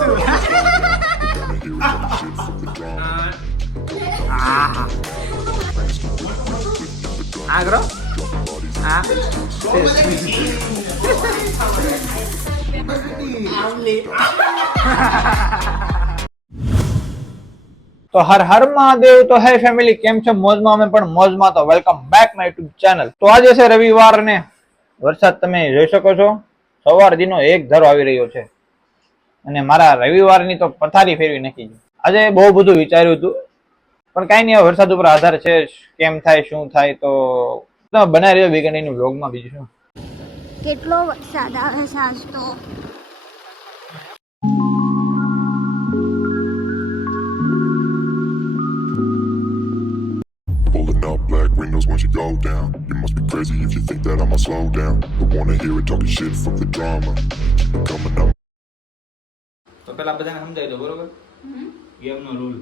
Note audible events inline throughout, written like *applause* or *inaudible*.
મળશું આહા. આ કરો આ તો હર હર મહાદેવ, તો હે ફેમિલી કેમ છો? મોજમાં અમે પણ મોજમાં તો welcome back my YouTube channel તો આજે છે રવિવાર ને વરસાદ તમે જોઈ શકો છો, સવાર દીનો એક ધારો આવી રહ્યો છે. અને મારા રવિવારની તો પથારી ફેરવી નાખી છે આજે બહુ બધું વિચાર્યું હતું પણ કાંઈ નહીં વરસાદ ઉપર આધાર છે કેમ થાય શું થાય તો બનાવી રહ્યો વીકેન્ડની વ્લોગમાં બીજું શું કેટલો વરસાદ આવે છે તો black windows once you go down. You must be crazy if you think that I'ma slow down. Don't wanna hear it talking shit from the drama. Keep it coming up. પેલા બધાને સમજાવી દો બરોબર? ગેમનો રૂલ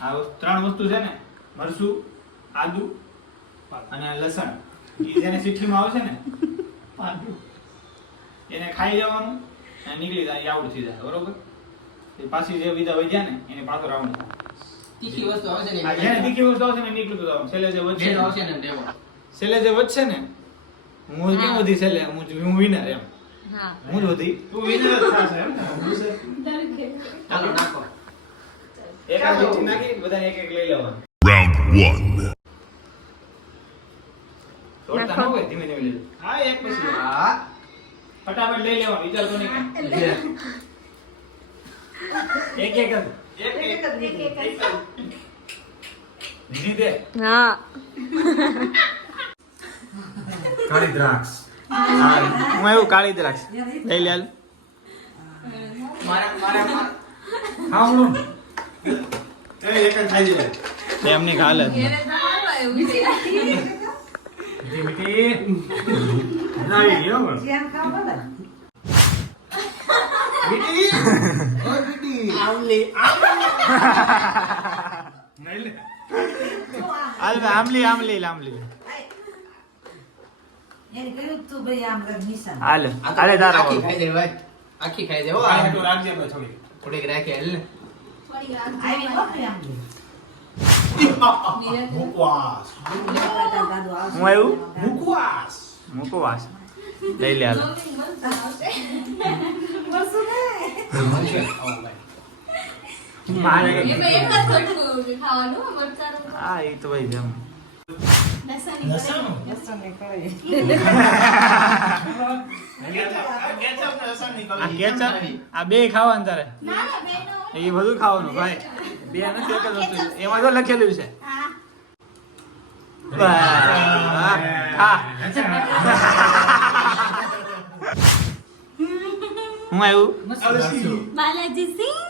આ વસ્તુ- ત્રણ વસ્તુ છે ને મરસું આદુ અને લસણ. એ જેને સીઠીમાં આવશે ને એને ખાઈ જવાનું અને નીકળી જાય એ આઉટ થઈ જાય બરોબર? એ પાછી જે વિધા વધ્યા ને એને પાછો રાઉન્ડ તીખી વસ્તુ આવશે ને આ જેને તીખી વસ્તુ આવશે ને નીકળતું જવાનું છેલ્લે જે વધશે ને, આવશે ને છેલ્લે જે વધશે ને હું કેમ વધી છેલ્લે હું હું વિનર એમ. હા. જ તું વિનર થશે એમ ને? ચાલો નાખો. એક આ મીઠી નાખી બધા એક એક લઈ લેવા રાઉન્ડ 1 તોડતા ન હોય ધીમે ધીમે લેજો. હા એક પછી હા. ફટાફટ લઈ લેવા વિચાર તો નહીં. એક એક એક એક. એક ધીરી. દે હા. કાળી દ્રાક્ષ. હું એવું કાળી દ્રાક્ષ લઈ લે હા હું એમની ખાલે. આમલી આમલી આમલી લે, આમલી. એને કહ્યું તું ભાઈ આમ કર નિશાન. હાલ હાલે તારા આખી ખાઈ દે ભાઈ. આખી ખાઈ દે હો આ હેઠું રાખજે ભાઈ થોડી થોડીક રાખી હાલ ને. આવી આમ. *laughs* મુકવાસ. હું આવ્યું? મુકવાસ. મૂકો વાસ લઈ લે હાલ. મારે એ તો ભાઈ જેમ. આ કળી કેચપ આ બે ખાવાનું તારે. ના ના બેનો એ બધું ખાવાનું ભાઈ. બે નથી એક જ વસ્તુ એમાં તો લખેલું છે. હા. હું આવ્યું? બાલાજી સિંહ.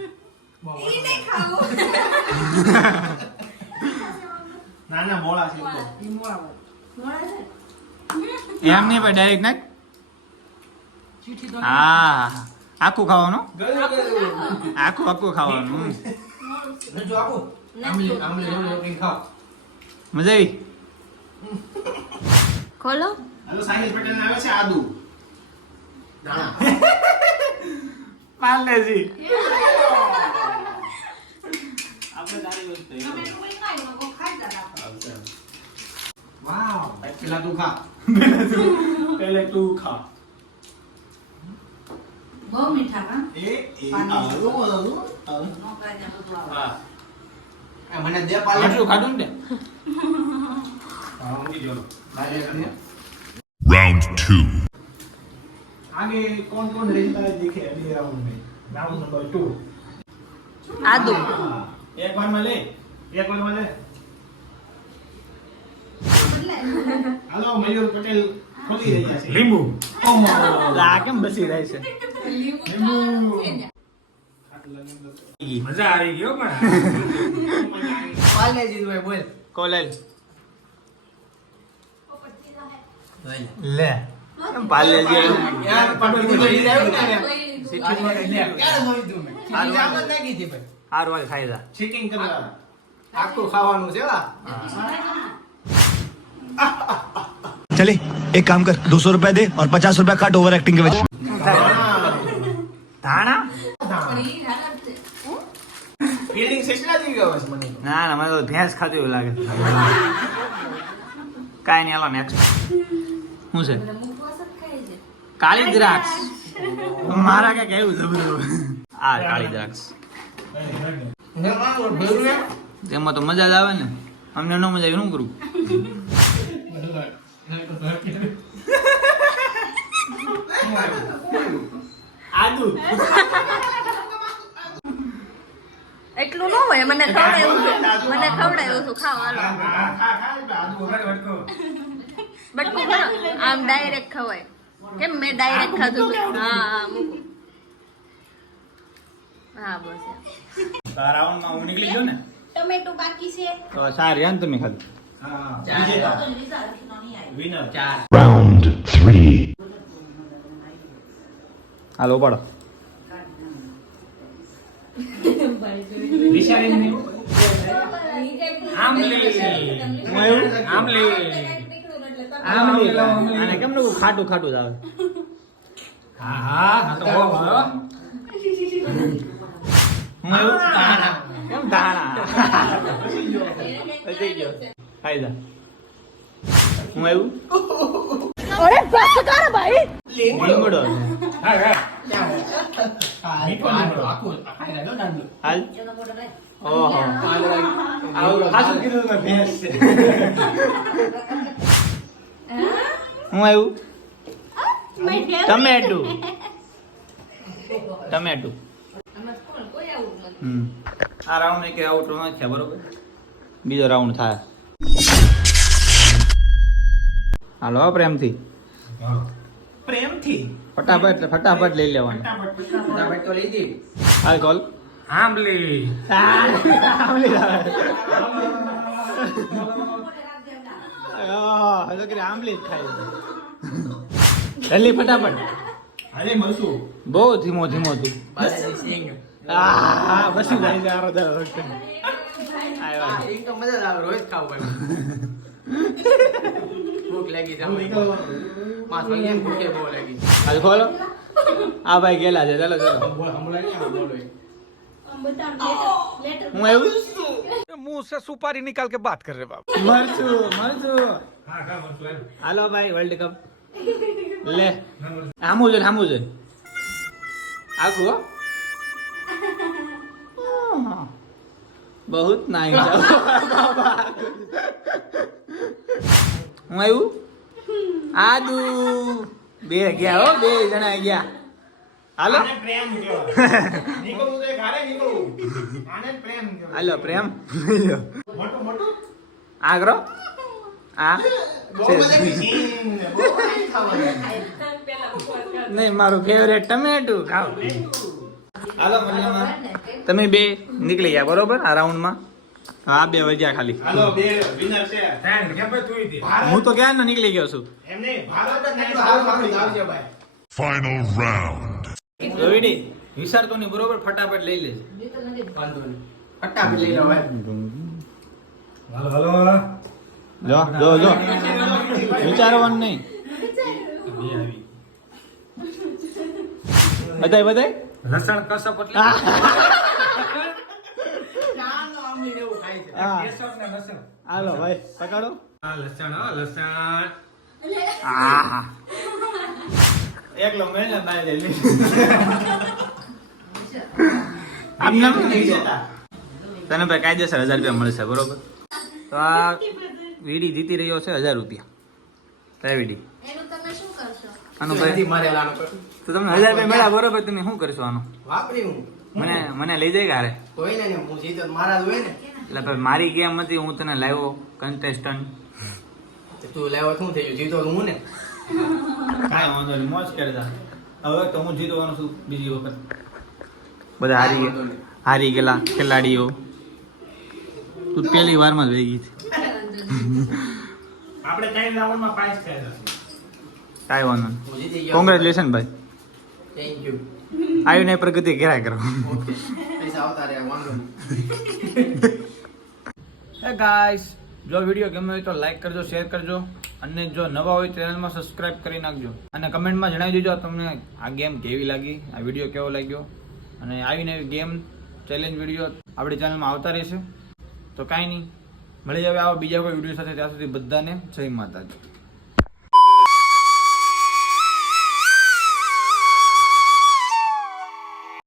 હાલો ના ના મોળા છે તો ઈ મોળા. એમ નહીં ભાઈ ડાયરેક્ટ નાખ હા આખું ખાવાનું આખું આખું ખાવાનું મજા આવી ખોલો હાલો સાહિલ પટેલ આવે છે આદુ દાણા પાર્લેજી વાવ પેલા તું ખા પહેલે તું ખા બહુ મીઠા કાં? એ એ આદુ આદુ આદુ નોકરાને બધું આવે. હા આ મને દે પાલે આટલું ખાધું ને હા મૂકી દો બારે કરી Round two. आगे कौन कौन रहता है देखे अगले राउंड में राउंड नंबर टू આદુ એક વારમાં લે એક વારમાં લે. હાલો મયુર પટેલ ખોલી રહ્યા છે. લીંબુ. લા કેમ બસી રહે છે? લીંબુ. મજા આવી ગયો પણ. કોલેજ ઇઝ ભાઈ બોલ. કોલેજ. લે. પાલે યાર પાટણથી લઈ આવ્યો ને સિટી આ વાત લાગી હતી ભાઈ. હારું હાલ ખાઈ જા ચીટિંગ કરવા આખું ખાવાનું છે હા चले एक काम कर दो सौ रुपया दे और पचास रुपया काट ओवर एक्टिंग के वजह ધાણા પણ ઈ હાલત છે. ફિલિંગ સેસલા જેવી ગયો છે મને તો. ના ના મને તો ભેંસ ખાતી એવું લાગે કાંઈ નહીં હાલો નેક્સ્ટ શું છે એટલે મુખવાસ જ ખાય છે. કાળી દ્રાક્ષ મારા કાંઈક એવું જબરું આ કાળી દ્રાક્ષ તેમાં તો મજા જ આવે ને. અમને ન મજા આવી શું કરું? એટલું ન હોય મને ખવડાયું છે. મને ખવડાયું છું ખાવ હાલો. આમ ડાયરેક્ટ ખવાય. કેમ મેં ડાયરેક્ટ ખાધું હા હા મૂકો. હા બસ સારી આમ ખાલી. હાલો પાડો વિશાળીને *laughs* આમલી. આમલી. આને કેમ નું ખાટું ખાટું જ આવે? હા હા તો *laughs* હો હો હું આવ્યું કેમ ધાણા થઈ ગયો ખાઈ જા હું આવ્યું લીમડો હા હા હા, મીઠું લીમડો. આખું ખાઈ રહ્યો ગાંડો. હાલ ભાઈ. ઓહો આવું ખાસું કીધું મેં ભેંસ છે હું આવ્યું ટમેટું ટમેટું આમાં કોણ? કોઈ આવું નથી. હમ. આ રાઉન્ડ એક આઉટ છે બરોબર? બીજો રાઉન્ડ થાય. હાલો હો પ્રેમથી. પ્રેમથી? ફટાફટ ફટાફટ લઈ લેવાનું. ફટાફટ તો લીધી. હાલ કોલ. આંબલી. હલો કે આંબલી જ ખાય જલ્દી ફટાફટ. અરે મળશું બહુ ધીમો ધીમો તું. બસી જાય છે આરો દર વખતે આવ્યા સિંગ તો મજા જ આવે રોજ ખાવું હોય ભૂખ લાગી છે આમાં. પાંચ વાગ્યા ને ભૂખે બહુ લાગી હાલ ખોલો આ ભાઈ ગયેલા છે ચાલો ચાલો હમણાં નહીં આવે, બોલો એ. હું આવ્યું मुंह से सुपारी निकाल के बात कर रहे बाप મરચું મરચું હા હા મળશું એમ. હાલો ભાઈ વર્લ્ડ કપ લે હામું બહુત નાઈ હું આવ્યું આદુ બે ગયા હો બે જણા ગયા હાલો. હાલો પ્રેમ મોટું આ. નહીં મારું ફેવરેટ ટમેટું ખાવ તમે બે નીકળી ગયા બરોબર? આ રાઉન્ડમાં? હા બે વજ્યા ખાલી. હાલો બે વિનર છે. કેમ ભાઈ તું ઈ હું તો ક્યાં નો નીકળી ગયો છું. એમ નહીં ભારત જ નહીં, સારું ભારત આવજો ભાઈ. Final round. રવિડી વિચારતો નહીં બરોબર ફટાફટ લઈ લેજે. ફટાફટ લઈ લો ભાઈ. હાલો હાલો જો જો જો. વિચારવાનું નહીં. બધાય બધાય? લસણ કસપ એટલે હાલો ભાઈ પકડો. લસણ હો લસણ. એકલો મેલે બાય લે આમને આમ નહીં જતા. તને ભાઈ કાયદેસર હજાર રૂપિયા મળશે બરોબર? તો આ વીડી જીતી રહ્યો છે હજાર રૂપિયા. કઈ વીડી? આનો ભાઈ મારેલાનો કર. તો તમને હજાર રૂપિયા મળ્યા બરોબર તમે શું કરશો આનો? વાપરી હું. મને મને લઈ જાય ગારે કોઈ ને હું જીત મારા જ હોય ને. એટલે ભાઈ મારી ગેમ હતી હું તને લાવ્યો કન્ટેસ્ટન્ટ તું લાવ્યો શું થઈ ગયું જીતો હું ને. કાંઈ વાંધો નહીં મોજ કરતા હવે તો હું જીતવાનો છું બીજી વખત. બધા હારી ગયા. હારી ગયેલા ખેલાડીઓ. તું પહેલી વારમાં જ વહી ગઈ હતી આપણે ત્રણ રાઉન્ડમાં પાસ થયા કાંઈ વાંધો નહીં. કોંગ્રેચ્યુલેશન ભાઈ. થેન્ક યુ આવીને પ્રગતિ કર્યા કરો. હે ગાઈસ *laughs* જો વીડિયો ગમ્યો હોય તો લાઈક કરજો શેર કરજો અને જો નવા હોય ચેનલમાં સબસ્ક્રાઇબ કરી નાખજો. અને કમેન્ટમાં જણાવી દેજો તમને આ ગેમ કેવી લાગી આ વીડિયો કેવો લાગ્યો. અને આવી નવી ગેમ ચેલેન્જ વીડિયો આપણી ચેનલમાં આવતા રહેશે. તો કાંઈ નહીં. મળી જાવે આવા બીજા કોઈ વીડિયો સાથે. ત્યાં સુધી બધાને જય માતાજી.